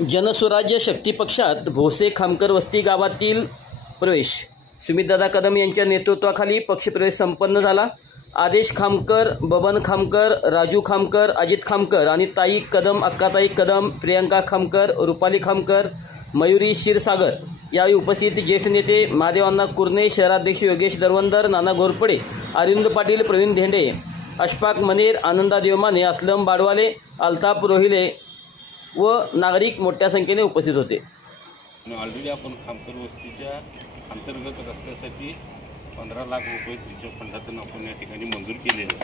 जनस्वराज्य शक्ती पक्षात भोसे खामकर वस्ती गावातील प्रवेश सुमितदादा कदम यांच्या नेतृत्वाखाली पक्षप्रवेश संपन्न झाला। आदेश खामकर, बबन खामकर, राजू खामकर, अजित खामकर आणि ताई कदम, अक्काताई कदम, प्रियंका खामकर, रुपाली खामकर, मयुरी क्षीरसागर यावेळी उपस्थित ज्येष्ठ नेते महादेवांना कुर्णे, शहराध्यक्ष योगेश दरवंदर, नाना घोरपडे, अरविंद पाटील, प्रवीण धेंडे, अशफाक मनेर, आनंदा देवमाने, असलम बाडवाले, अल्ताफ रोहिले व नागरिक मोठ्या संख्येने उपस्थित होते। ऑलरेडी आपण खामकर वस्तीच्या अंतर्गत रस्त्यासाठी 15 लाख रुपये तिच्या फंडातून आपण या ठिकाणी मंजूर केलेले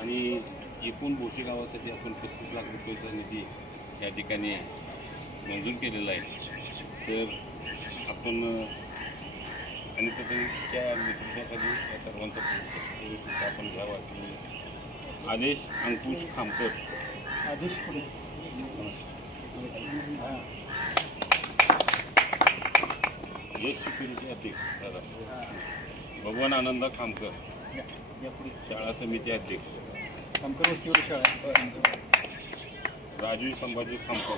आणि एकूण भोसे गावासाठी आपण 35 लाख रुपयाचा निधी या ठिकाणी मंजूर केलेला आहे। तर आपण आणि त्याच्या नेतृत्वाखाली या सर्वांचा आपण घ्यावा असे आदेश अंकुश खामकर, आदेश सिक्युरिटी अध्यक्ष दादा, भगवान आनंदा खामकर, शाळा समिती अध्यक्ष खामकर वस्तीवर शाळा, राजू संभाजी खामकर,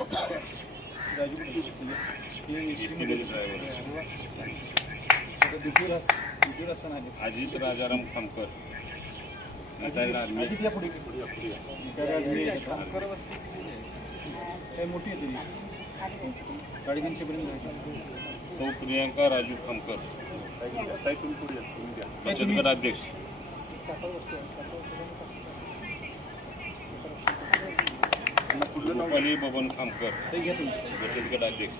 अजित राजाराम खामकर, सौ प्रियंका राजू खामकर, बचत गट अध्यक्ष, रुपाली बबन खामकर, बचत गट अध्यक्ष,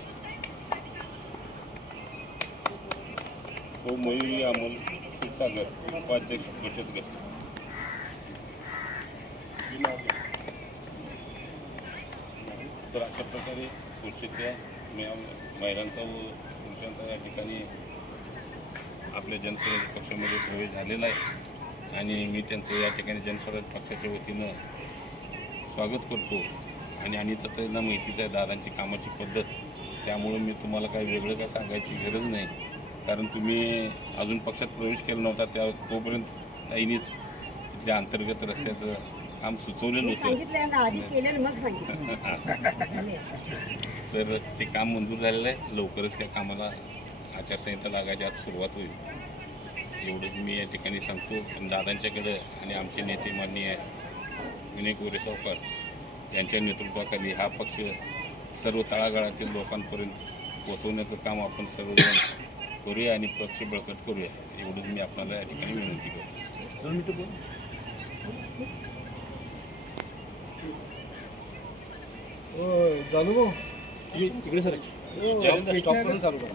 सौ मयुरी अमोल क्षीरसागर, उपाध्यक्ष बचत गट। तर अशा प्रकारे पुरुषाच्या महिलांचा व पुरुषांचा या ठिकाणी आपल्या जनस्वराज्य पक्षामध्ये प्रवेश झालेला आहे आणि मी त्यांचं या ठिकाणी जनस्वराज्य पक्षाच्या वतीनं स्वागत करतो। आणि त्यांना माहितीच आहे दादांची कामाची पद्धत, त्यामुळे मी तुम्हाला काही वेगळं काय सांगायची गरज नाही, कारण तुम्ही अजून पक्षात प्रवेश केला नव्हता तोपर्यंत ताईनीच तिथल्या अंतर्गत रस्त्याचं काम सुचवलेलं होतं। तर ते काम मंजूर झालेलं आहे, लवकरच त्या कामाला आचारसंहिता लागायची आज सुरुवात होईल एवढंच मी या ठिकाणी सांगतो। दादांच्याकडे आणि आमचे नेते माननीय विनय कोरे सावकार यांच्या नेतृत्वाखाली हा पक्ष सर्व तळागाळातील लोकांपर्यंत पोहोचवण्याचं काम आपण सर्वजण करूया आणि पक्ष बळकट करूया एवढंच मी आपल्याला या ठिकाणी विनंती करतो। चालू इकडे सर स्टॉप करून चालू करा.